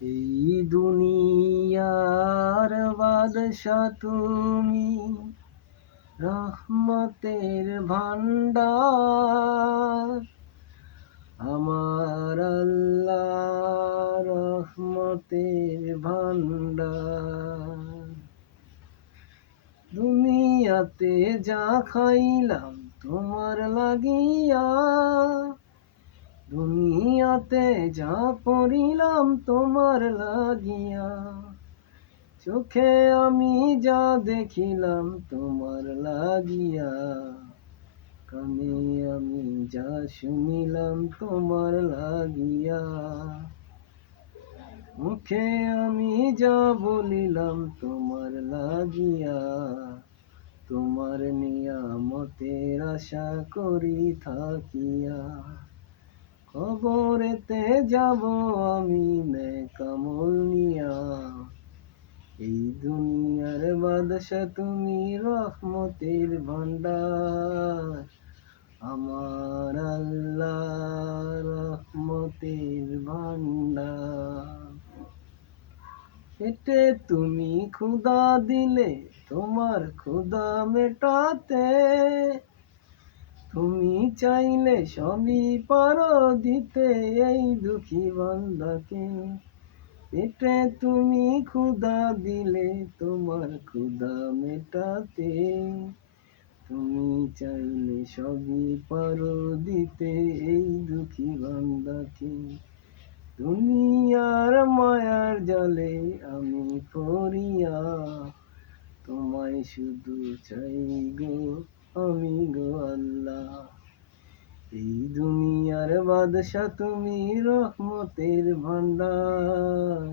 এই দুনিয়ার বাদশা তুমি, রহমতের ভান্ডার। আমার আল্লাহ রহমতের ভান্ডার। দুনিয়াতে যা খাইলাম তোমার লাগিয়া, দুনিয়াতে যা পড়িলাম তোমার লাগিয়া। চোখে আমি যা দেখিলাম তোমার লাগিয়া, কানে আমি যা শুনিলাম তোমার লাগিয়া। মুখে আমি যা বলিলাম তোমার লাগিয়া। তোমার নিয়ামতের আশা করি থাকিয়া। কবরেতে যাব আমি নেকামল নিয়া। এই দুনিয়ার বাদশা তুমি, রহমতের ভান্ডার। আমার আল্লাহ রহমতের ভান্ডার। পেটে তুমি ক্ষুধা দিলে তোমার ক্ষুধা মেটাতে, তুমি চাইলে সবই পারো দিতে এই দুঃখী বান্দাকে। পেটে তুমি ক্ষুধা দিলে তোমার ক্ষুধা মেটাতে, তুমি চাইলে সবই পারো দিতে এই দুঃখী বান্দাকে। দুনিয়ার মায়ার জালে আমি পড়িয়া, তোমায় শুধু চাই গো আমি গো আল্লাহ। এই দুনিয়ার বাদশা তুমি, রহমতের ভান্ডার।